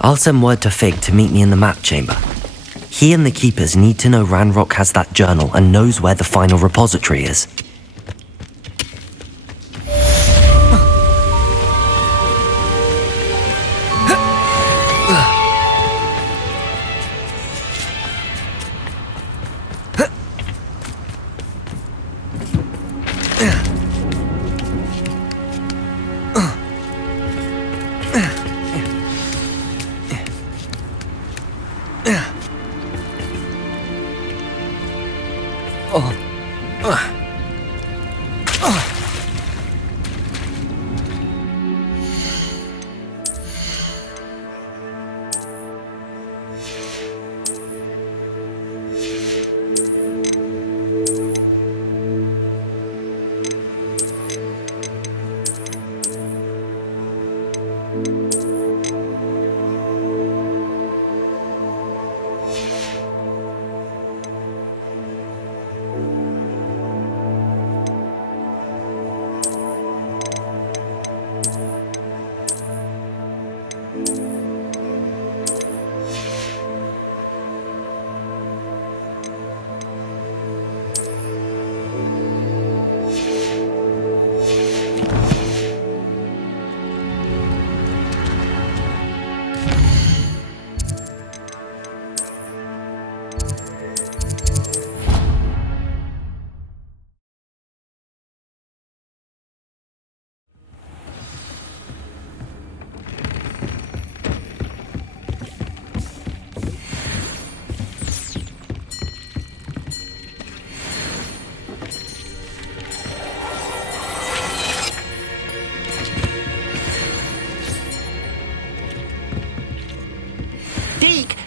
I'll send word to Fig to meet me in the map chamber. He and the keepers need to know Ranrock has that journal and knows where the final repository is.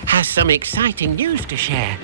Has some exciting news to share.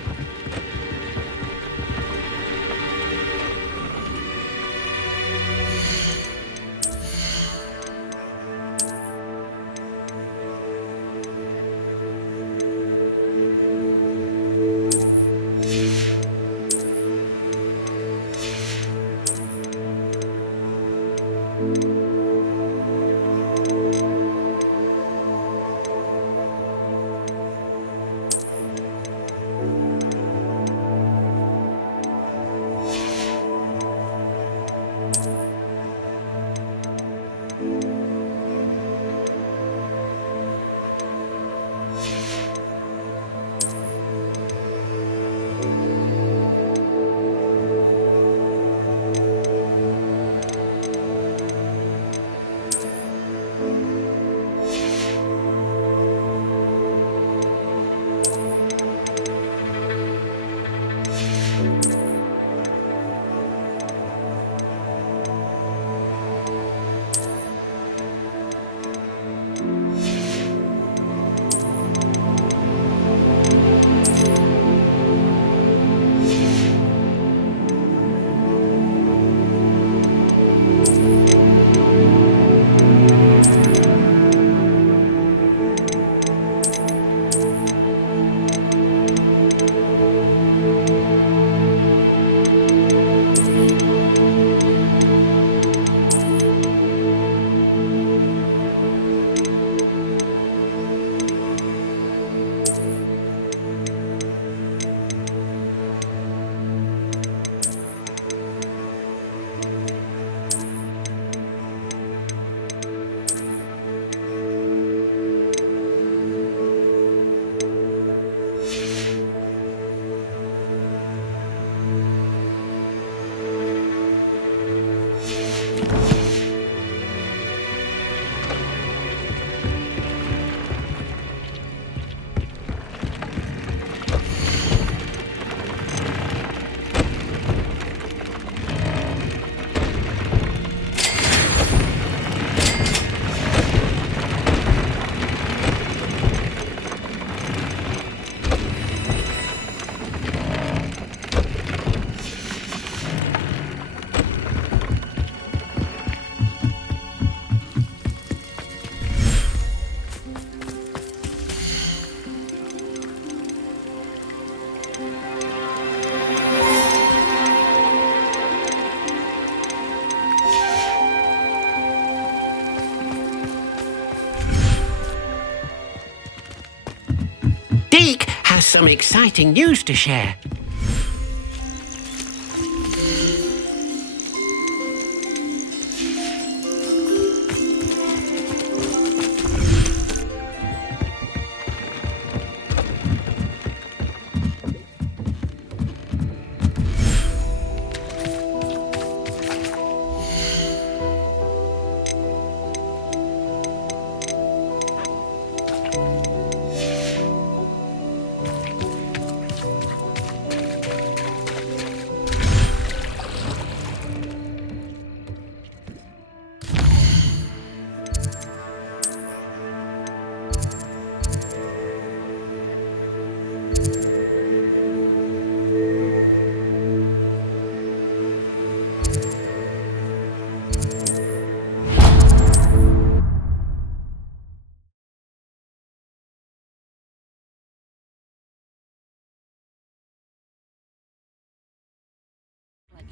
some exciting news to share.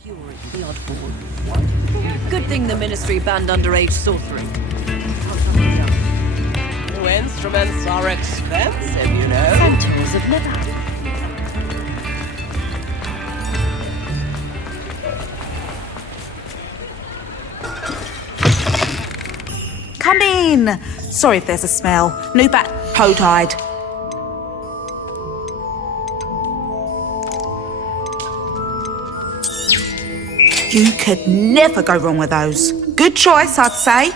You're the oddball. Good thing the Ministry banned underage sorcery. New instruments are expensive, you know. Centaurs have never had it. Come in. Sorry if there's a smell. New bat, toe-tied. You could never go wrong with those. Good choice, I'd say.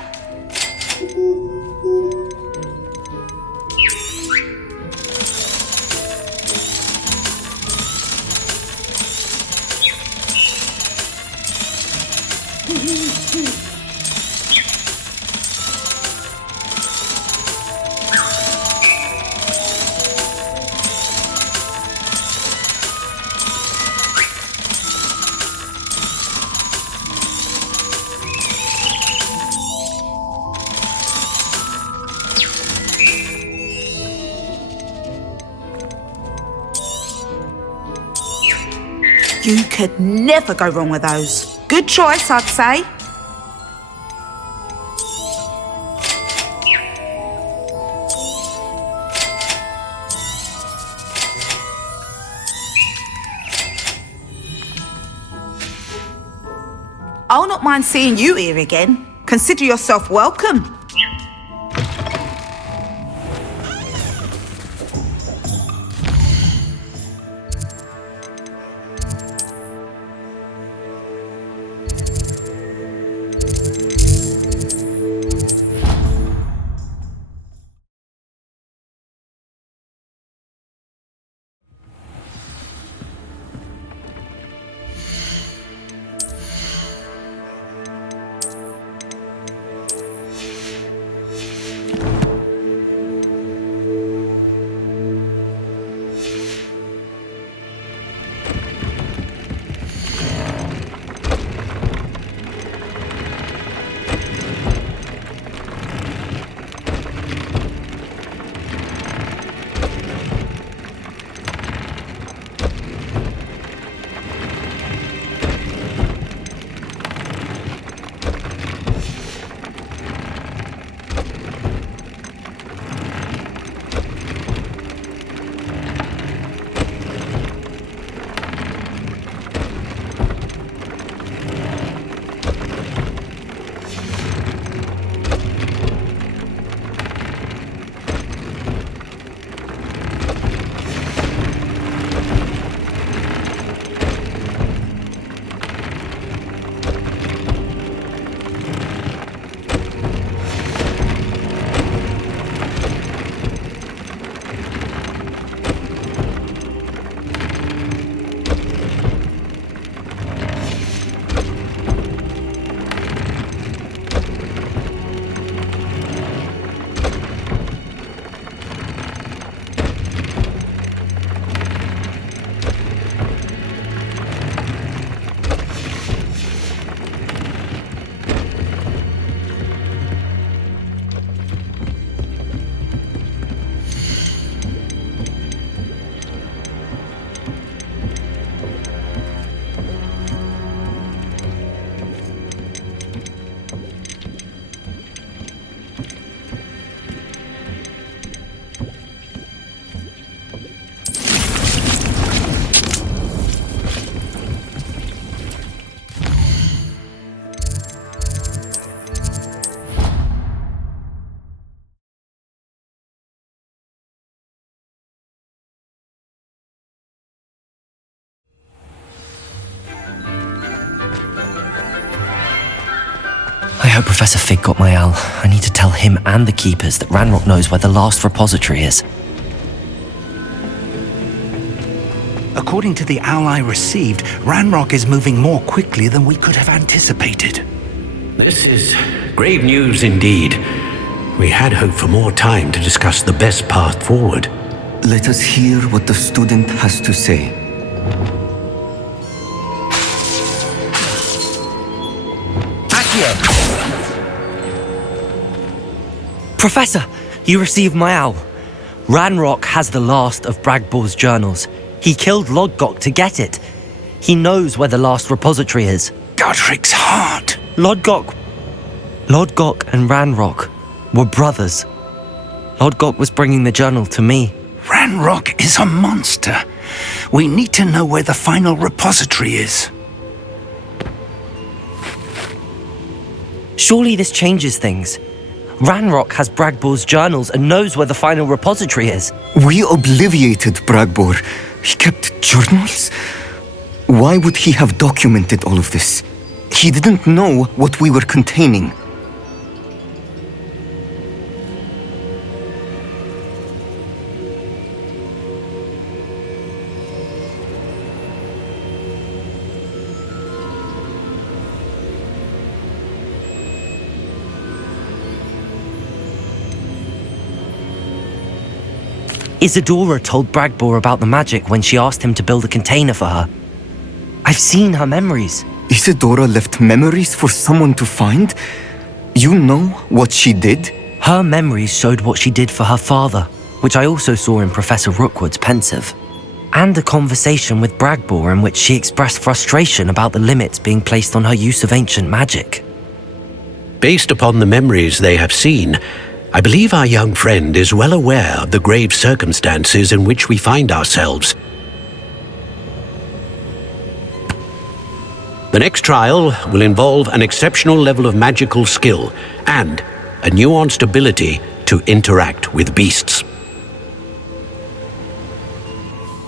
You could never go wrong with those. Good choice, I'd say. I'll not mind seeing you here again. Consider yourself welcome. I hope Professor Fig got my owl. I need to tell him and the Keepers that Ranrock knows where the last repository is. According to the owl I received, Ranrock is moving more quickly than we could have anticipated. This is grave news indeed. We had hoped for more time to discuss the best path forward. Let us hear what the student has to say. Professor, you received my owl. Ranrock has the last of Bragbor's journals. He killed Lodgok to get it. He knows where the last repository is. Godric's heart! Lodgok and Ranrock were brothers. Lodgok was bringing the journal to me. Ranrock is a monster. We need to know where the final repository is. Surely this changes things. Ranrock has Bragbor's journals and knows where the final repository is. We obliviated Bragbor. He kept journals? Why would he have documented all of this? He didn't know what we were containing. Isadora told Bragbor about the magic when she asked him to build a container for her. I've seen her memories. Isadora left memories for someone to find? You know what she did? Her memories showed what she did for her father, which I also saw in Professor Rookwood's pensive. And a conversation with Bragbor in which she expressed frustration about the limits being placed on her use of ancient magic. Based upon the memories they have seen, I believe our young friend is well aware of the grave circumstances in which we find ourselves. The next trial will involve an exceptional level of magical skill and a nuanced ability to interact with beasts.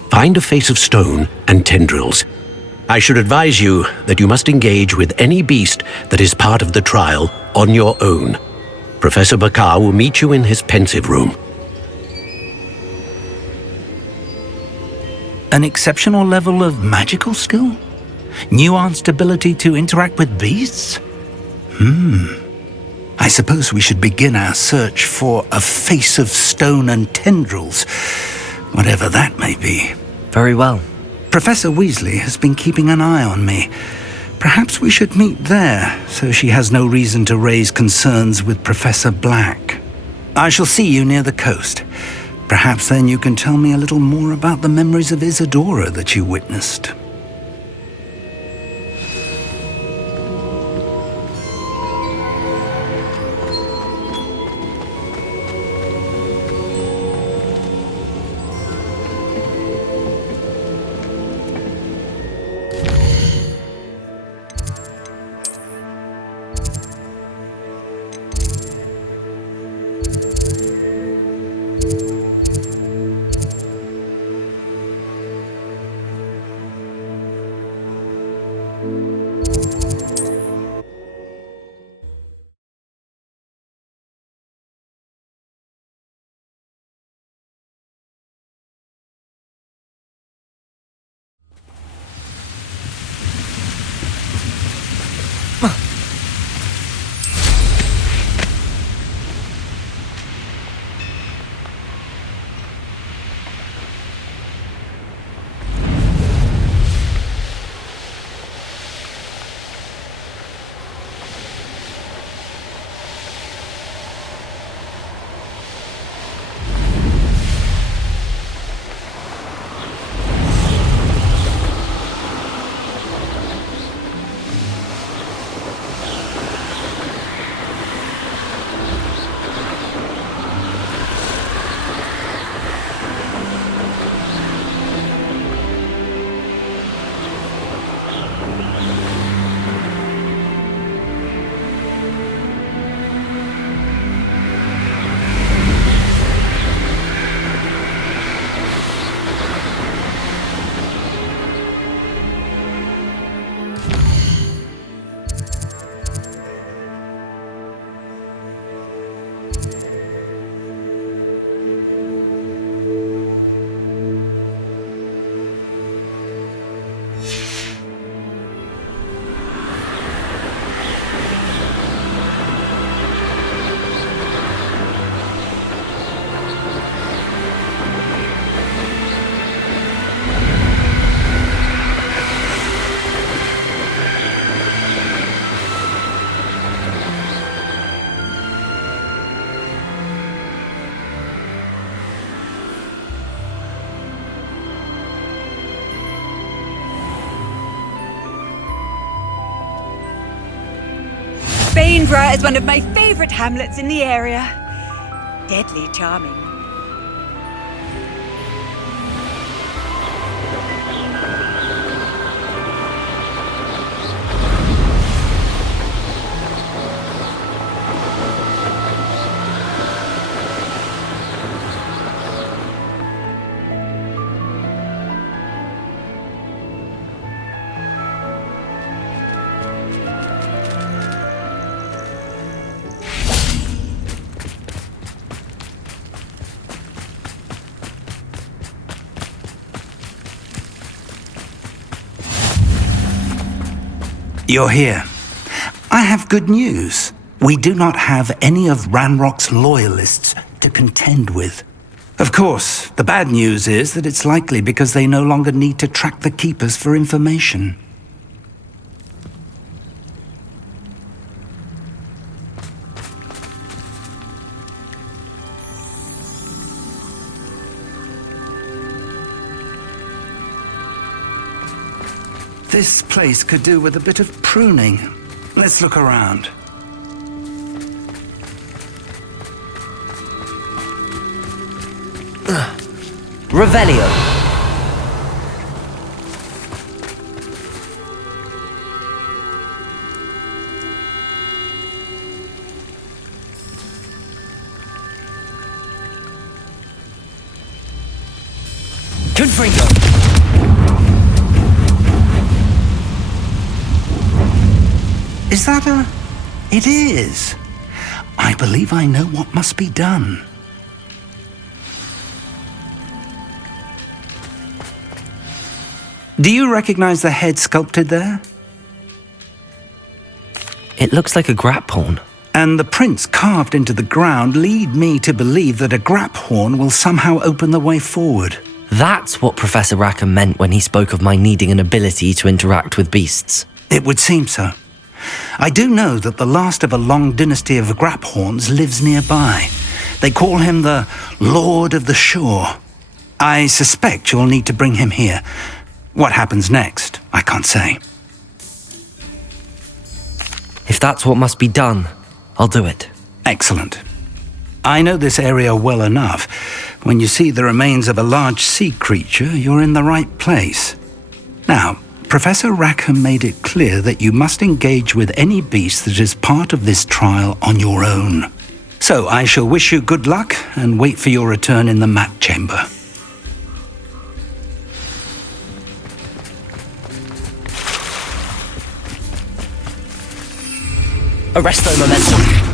Find a face of stone and tendrils. I should advise you that you must engage with any beast that is part of the trial on your own. Professor Bakar will meet you in his pensive room. An exceptional level of magical skill? Nuanced ability to interact with beasts? I suppose we should begin our search for a face of stone and tendrils, whatever that may be. Very well. Professor Weasley has been keeping an eye on me. Perhaps we should meet there, so she has no reason to raise concerns with Professor Black. I shall see you near the coast. Perhaps then you can tell me a little more about the memories of Isadora that you witnessed. Bainborough is one of my favourite hamlets in the area. Deadly charming. You're here. I have good news. We do not have any of Ranrock's loyalists to contend with. Of course, the bad news is that it's likely because they no longer need to track the Keepers for information. This place could do with a bit of pruning. Let's look around. Revelio. Confringo. Is that a... It is. I believe I know what must be done. Do you recognize the head sculpted there? It looks like a grap horn. And the prints carved into the ground lead me to believe that a grap horn will somehow open the way forward. That's what Professor Rackham meant when he spoke of my needing an ability to interact with beasts. It would seem so. I do know that the last of a long dynasty of Graphorns lives nearby. They call him the Lord of the Shore. I suspect you'll need to bring him here. What happens next, I can't say. If that's what must be done, I'll do it. Excellent. I know this area well enough. When you see the remains of a large sea creature, you're in the right place. Now, Professor Rackham made it clear that you must engage with any beast that is part of this trial on your own. So I shall wish you good luck and wait for your return in the mat chamber. Arresto momentum.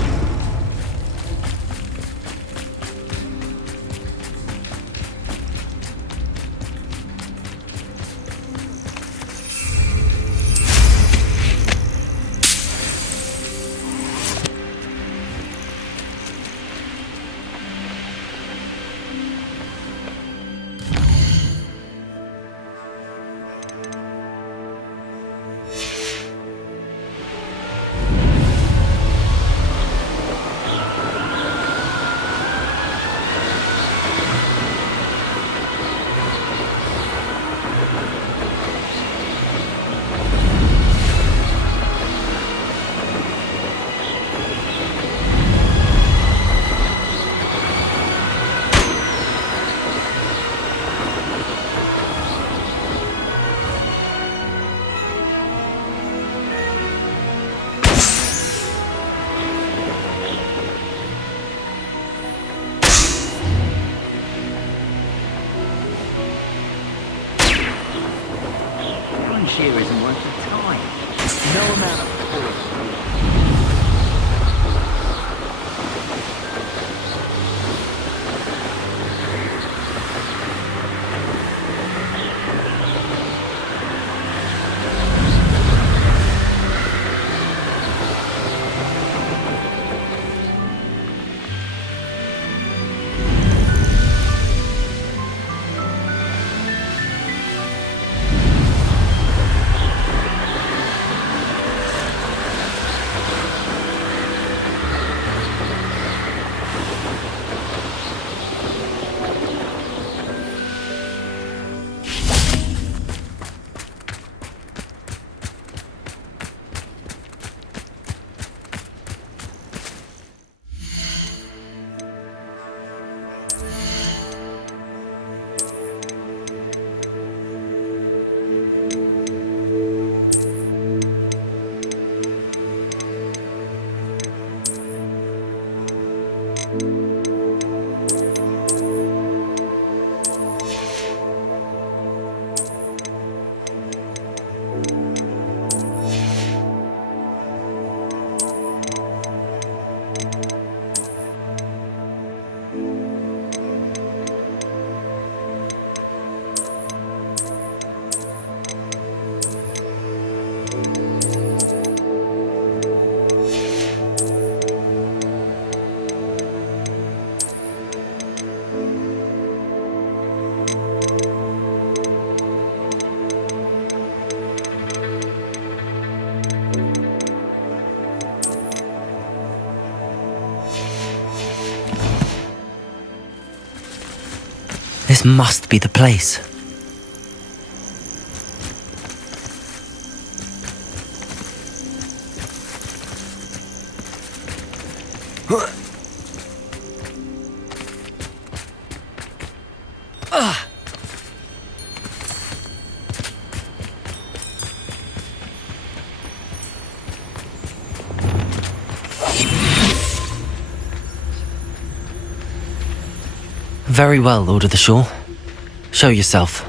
Shear isn't worth the time. No amount of force. must be the place. Very well, Lord of the Shore. Show yourself.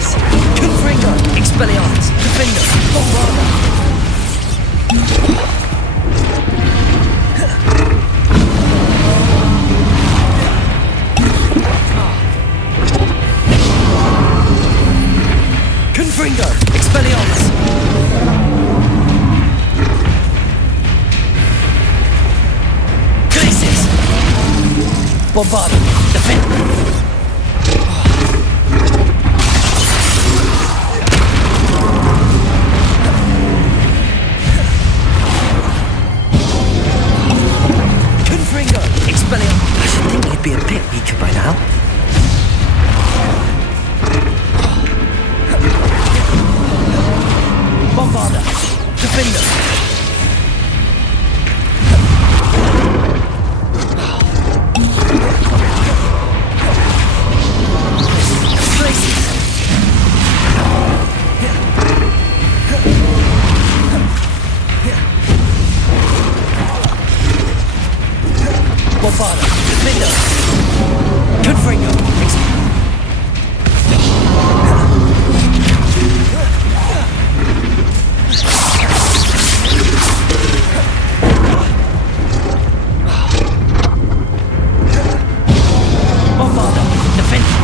this. Confringo! Expelliarmus! Defender! Bombarda! Confringo! Expelliarmus! Glacius! Bombarda! Defend! Confringo! Expelliarmus! I should think you'd be a bit weaker by now. Bombarda! Defender! Glacius! Bombarda! Defender! Confringo! Bombarda! Defender!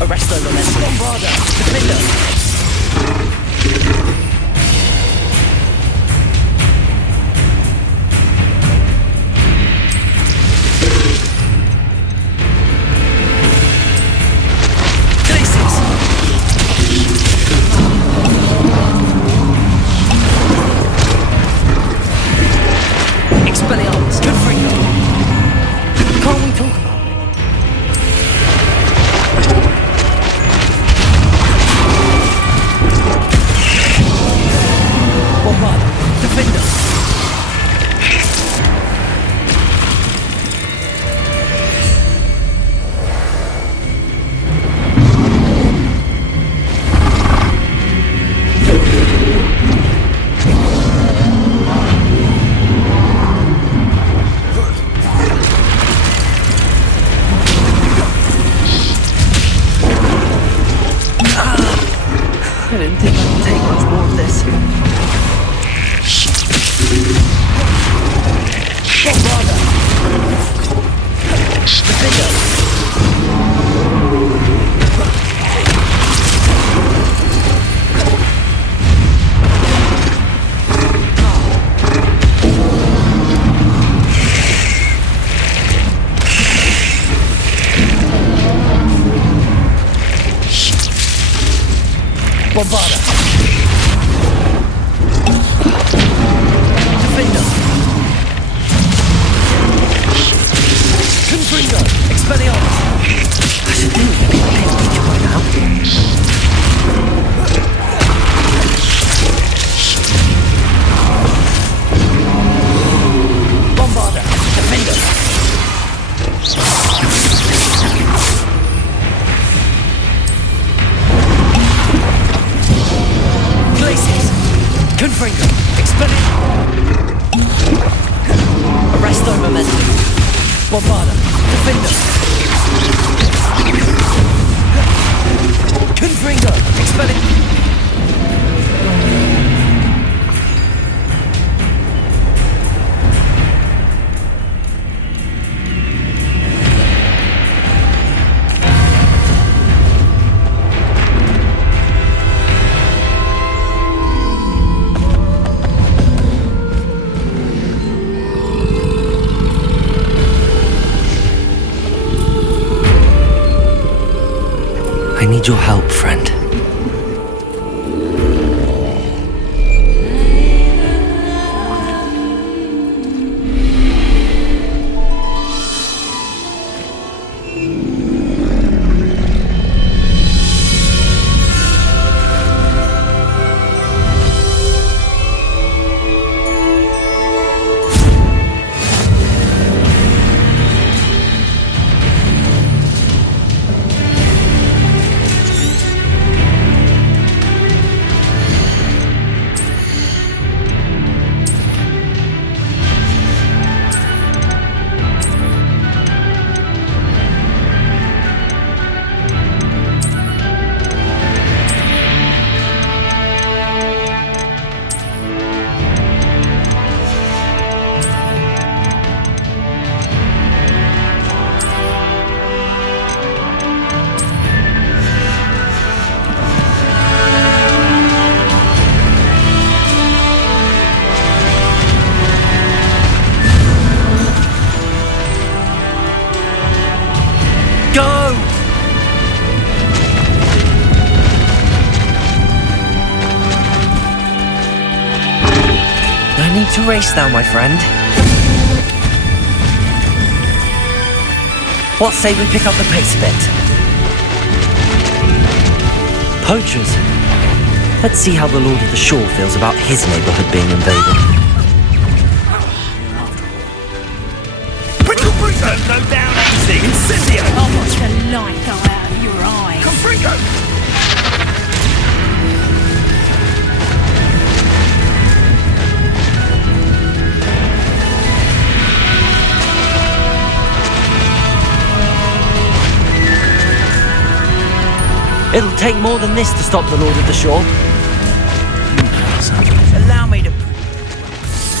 Arresto momentum. Bombarda! Defender! Glacius! Expelliarmus! Confringo! Can't we talk about it? Bombarda! Defender! I didn't think I could take much more of this. Bombarda! Defender! Bombarda! Defender! Confringo! Expelliarmus! I should think you'd be a bit weaker by now. Bombarda! Defender! Glacius! Confringo! Expelliarmus! Arresto momentum! Bombarda! Defender! Confringo! Expelliarmus! your help, friend. No need to race now, my friend. What say we pick up the pace a bit? Poachers. Let's see how the Lord of the Shore feels about his neighborhood being invaded. Go down, easy! Incendio! I'll watch the light go out of your eyes. Confringo! It'll take more than this to stop the Lord of the Shore. Allow me to...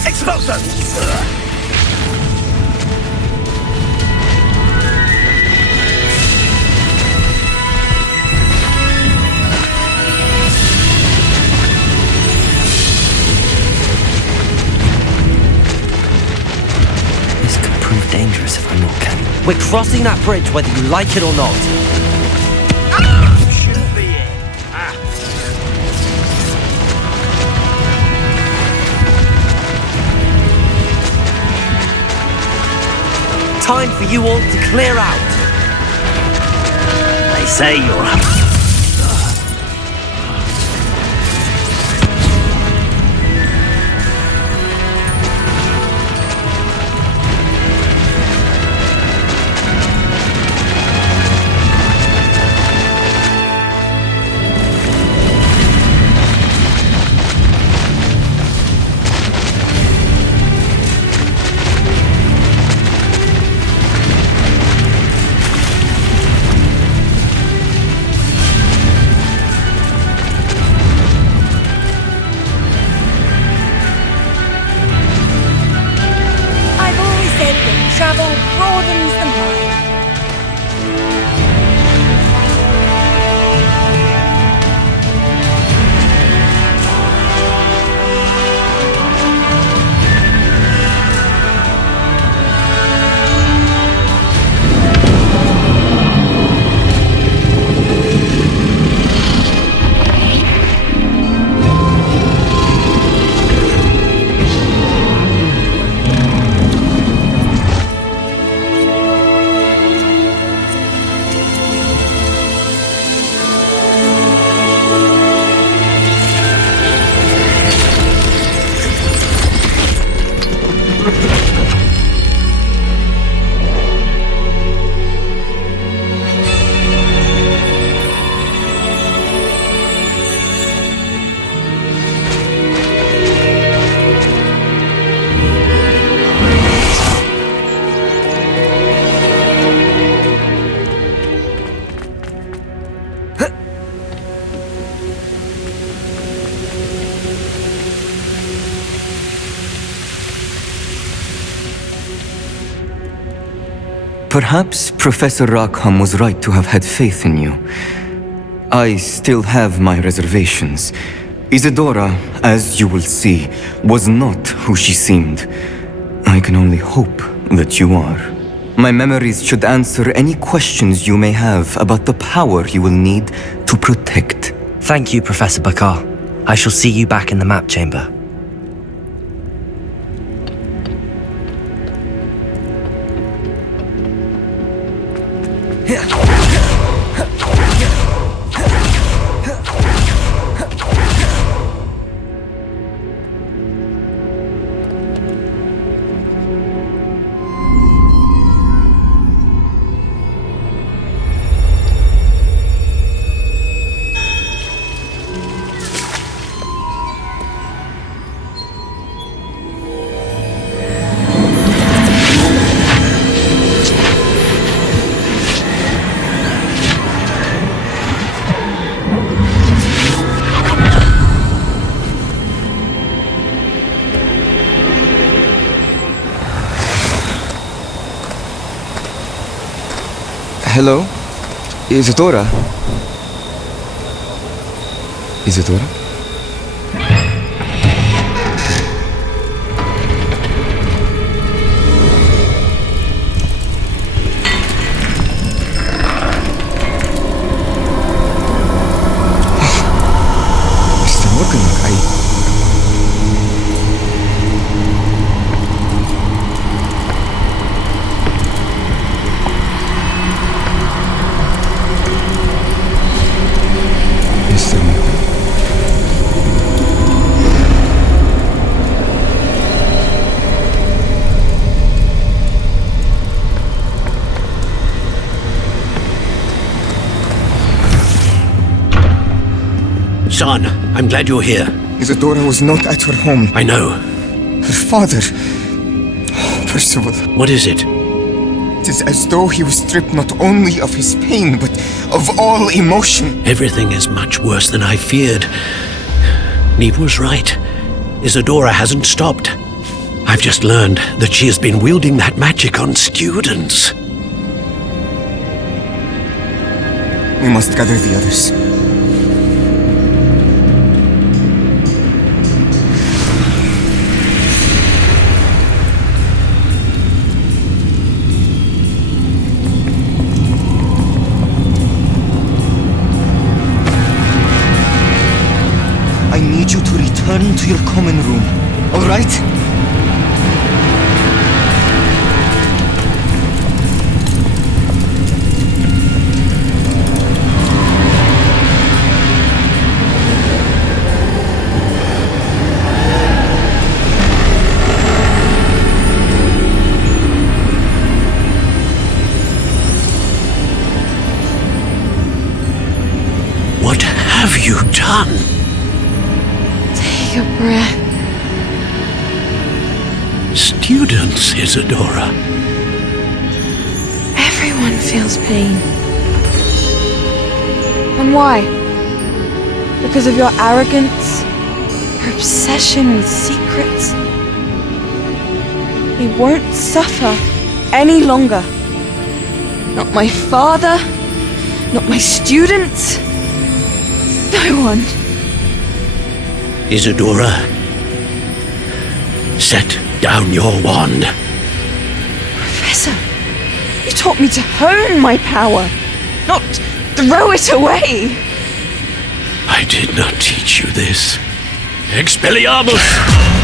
Expulso! This could prove dangerous if I'm not careful. We're crossing that bridge whether you like it or not. Shouldn't be it. Time for you all to clear out. They say you're... Travel broadens the mind. Perhaps Professor Rackham was right to have had faith in you. I still have my reservations. Isadora, as you will see, was not who she seemed. I can only hope that you are. My memories should answer any questions you may have about the power you will need to protect. Thank you, Professor Bakar. I shall see you back in the map chamber. Hello? Isadora? Isadora? Mr. Morgan, Mr. Morgan? Son, I'm glad you're here. Isadora was not at her home. I know. Her father... Percival. What is it? It is as though he was stripped not only of his pain, but of all emotion. Everything is much worse than I feared. Neve was right. Isadora hasn't stopped. I've just learned that she has been wielding that magic on students. We must gather the others. I need you to return to your common room, all right? What have you done? Take a breath. Students, Isadora. Everyone feels pain. And why? Because of your arrogance? Your obsession with secrets? He won't suffer any longer. Not my father, not my students, no one. Isadora, set down your wand. Professor, you taught me to hone my power, not throw it away. I did not teach you this. Expelliarmus!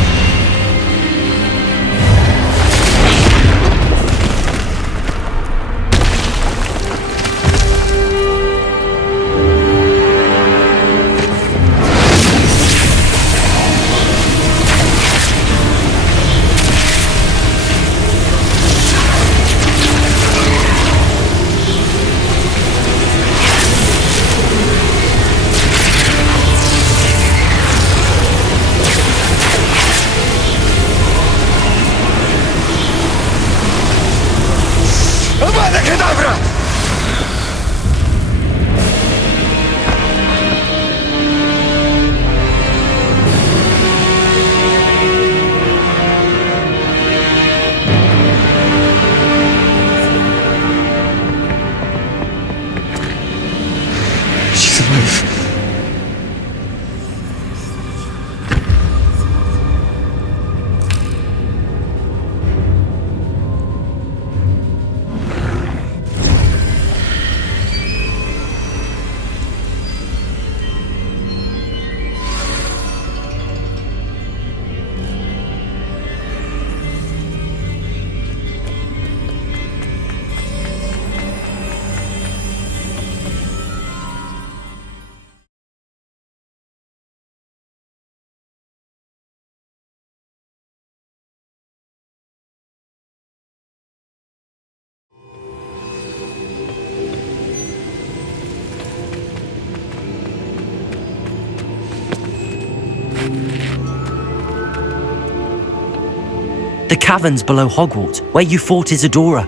caverns below Hogwarts, where you fought Isadora.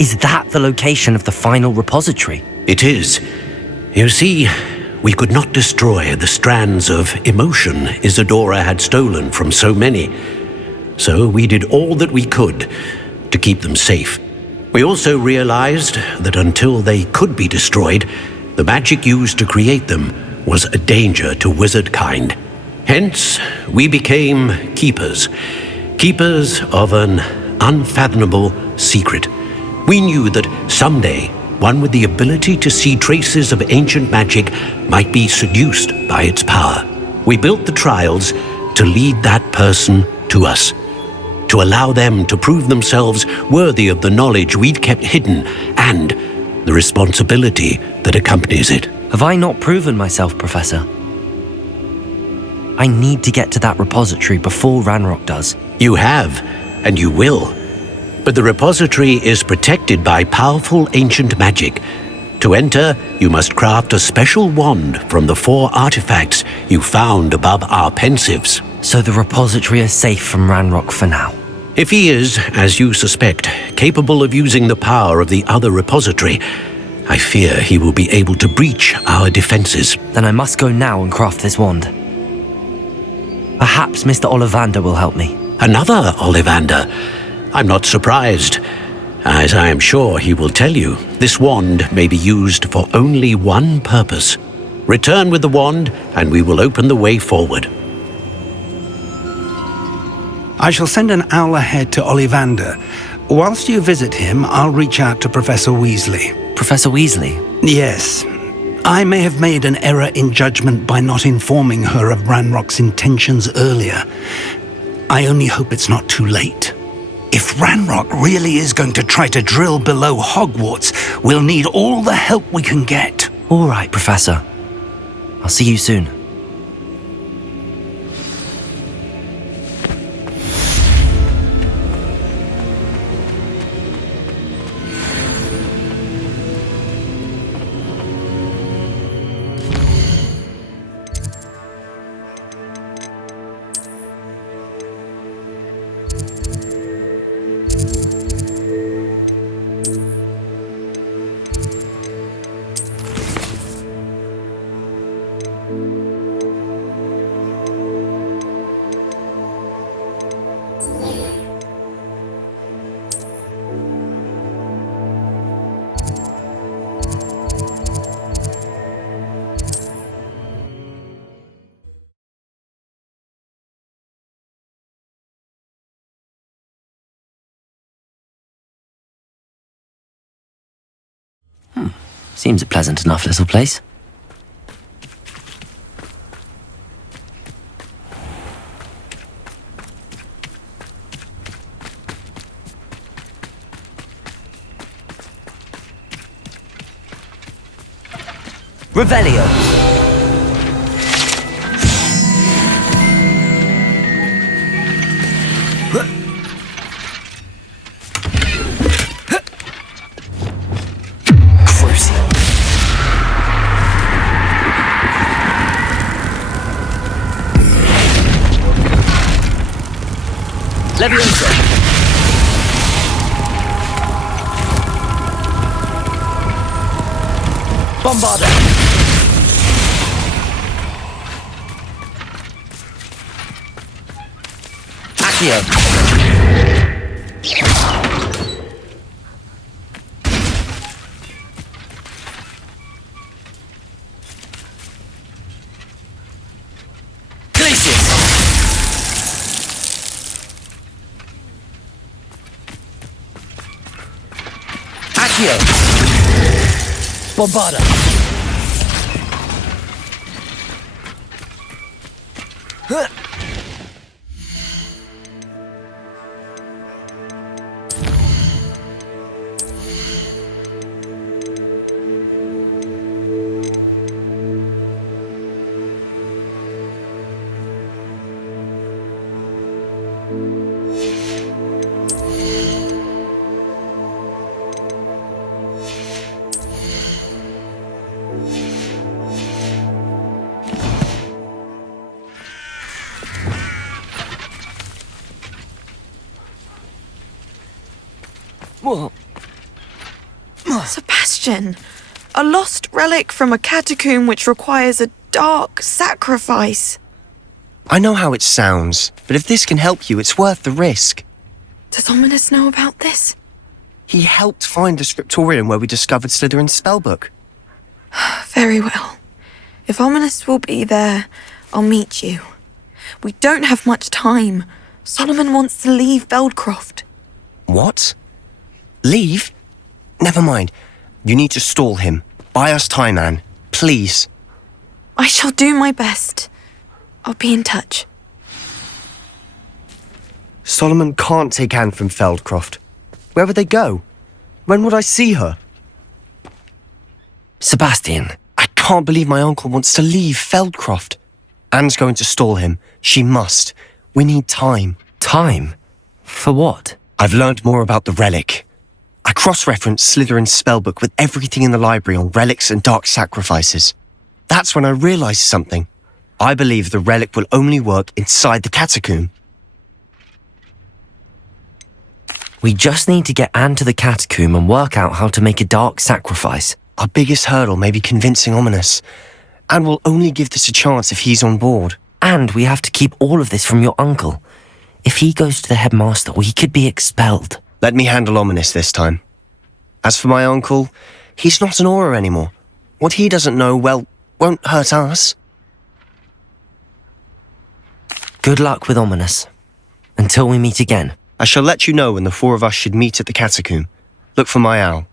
Is that the location of the final repository? It is. You see, we could not destroy the strands of emotion Isadora had stolen from so many. So we did all that we could to keep them safe. We also realized that until they could be destroyed, the magic used to create them was a danger to wizard kind. Hence, we became keepers. Keepers of an unfathomable secret. We knew that someday, one with the ability to see traces of ancient magic might be seduced by its power. We built the trials to lead that person to us, to allow them to prove themselves worthy of the knowledge we'd kept hidden and the responsibility that accompanies it. Have I not proven myself, Professor? I need to get to that repository before Ranrock does. You have, and you will. But the repository is protected by powerful ancient magic. To enter, you must craft a special wand from the 4 artifacts you found above our pensives. So the repository is safe from Ranrock for now. If he is, as you suspect, capable of using the power of the other repository, I fear he will be able to breach our defenses. Then I must go now and craft this wand. Perhaps Mr. Ollivander will help me. Another Ollivander? I'm not surprised. As I am sure he will tell you, this wand may be used for only one purpose. Return with the wand, and we will open the way forward. I shall send an owl ahead to Ollivander. Whilst you visit him, I'll reach out to Professor Weasley. Professor Weasley? Yes. I may have made an error in judgment by not informing her of Ranrock's intentions earlier. I only hope it's not too late. If Ranrock really is going to try to drill below Hogwarts, we'll need all the help we can get. All right, Professor. I'll see you soon. Seems a pleasant enough little place. Revelio. Leviosa. Bombarda. Accio. Glacius. Accio. Bombarda. What? Sebastian, a lost relic from a catacomb which requires a dark sacrifice. I know how it sounds, but if this can help you, it's worth the risk. Does Ominous know about this? He helped find the scriptorium where we discovered Slytherin's spellbook. Very well. If Ominous will be there, I'll meet you. We don't have much time. Solomon wants to leave Beldcroft. What? Leave? Never mind. You need to stall him. Buy us time, Anne. Please. I shall do my best. I'll be in touch. Solomon can't take Anne from Feldcroft. Where would they go? When would I see her? Sebastian. I can't believe my uncle wants to leave Feldcroft. Anne's going to stall him. She must. We need time. Time? For what? I've learned more about the relic. I cross-referenced Slytherin's spellbook with everything in the library on relics and dark sacrifices. That's when I realized something. I believe the relic will only work inside the catacomb. We just need to get Anne to the catacomb and work out how to make a dark sacrifice. Our biggest hurdle may be convincing Ominous. Anne will only give this a chance if he's on board. And we have to keep all of this from your uncle. If he goes to the headmaster, he could be expelled. Let me handle Ominous this time. As for my uncle, he's not an Auror anymore. What he doesn't know, well, won't hurt us. Good luck with Ominous. Until we meet again. I shall let you know when the four of us should meet at the catacomb. Look for my owl.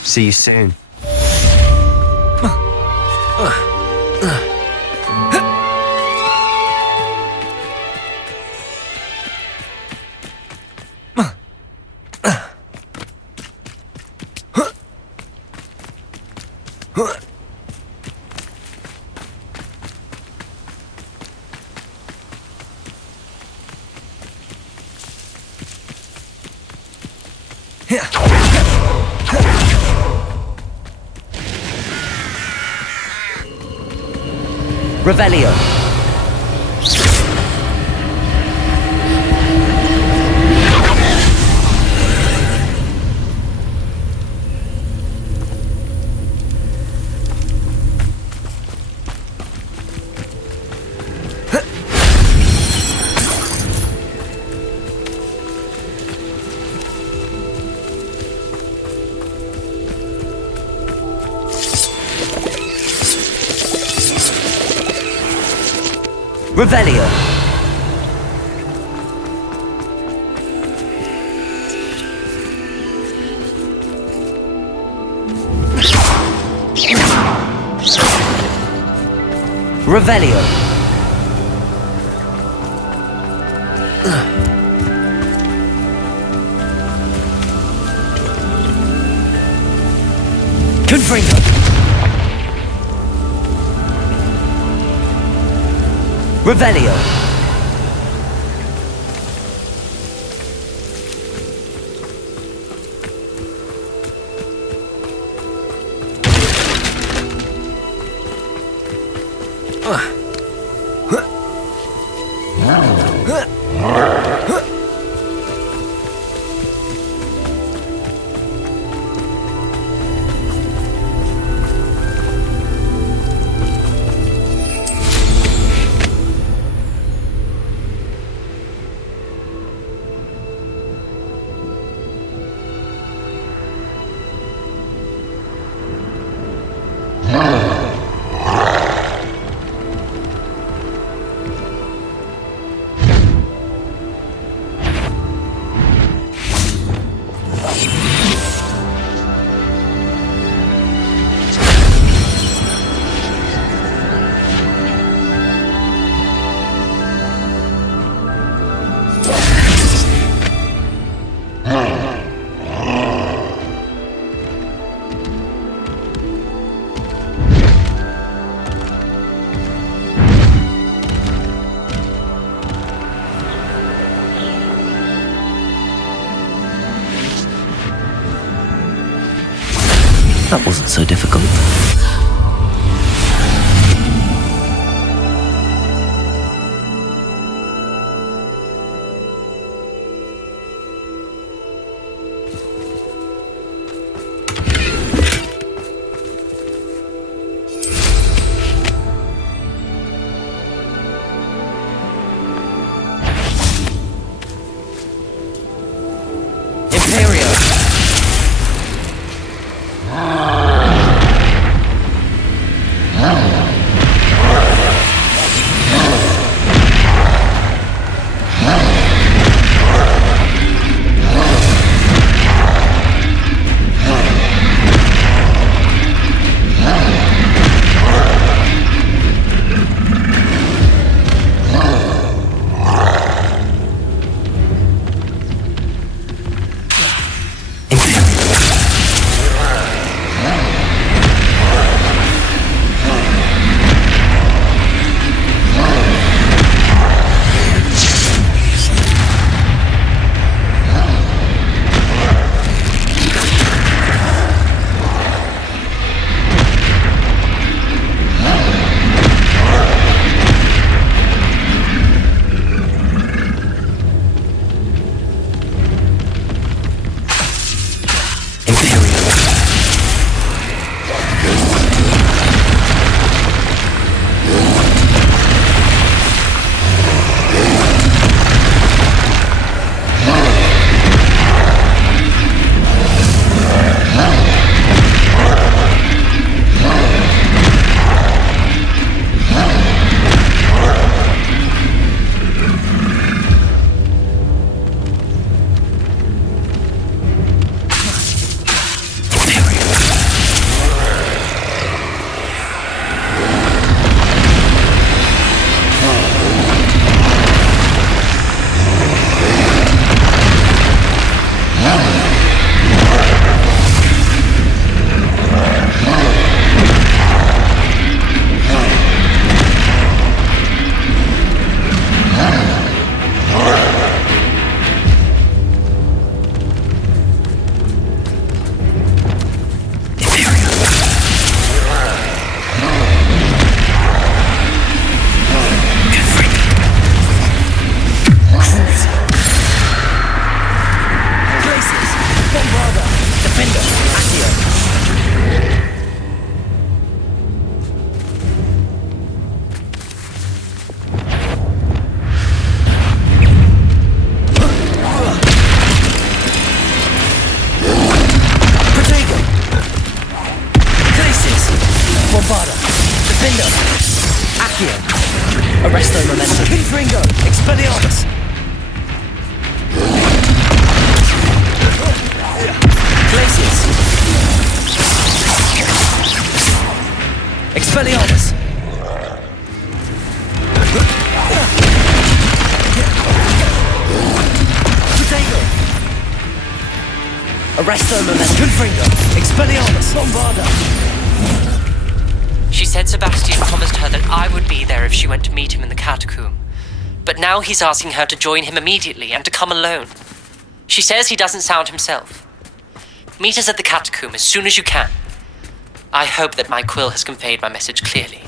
See you soon. Revelio. Revelio. Revelio. Confringo. Revelio. That wasn't so difficult. Accio. Arresto Momentum. Confringo. Expelliarmus. Glacius. Expelliarmus. Protego. Arresto Momentum. Confringo. Expelliarmus. Bombarda. She said Sebastian promised her that I would be there if she went to meet him in the catacomb. But now he's asking her to join him immediately and to come alone. She says he doesn't sound himself. Meet us at the catacomb as soon as you can. I hope that my quill has conveyed my message clearly.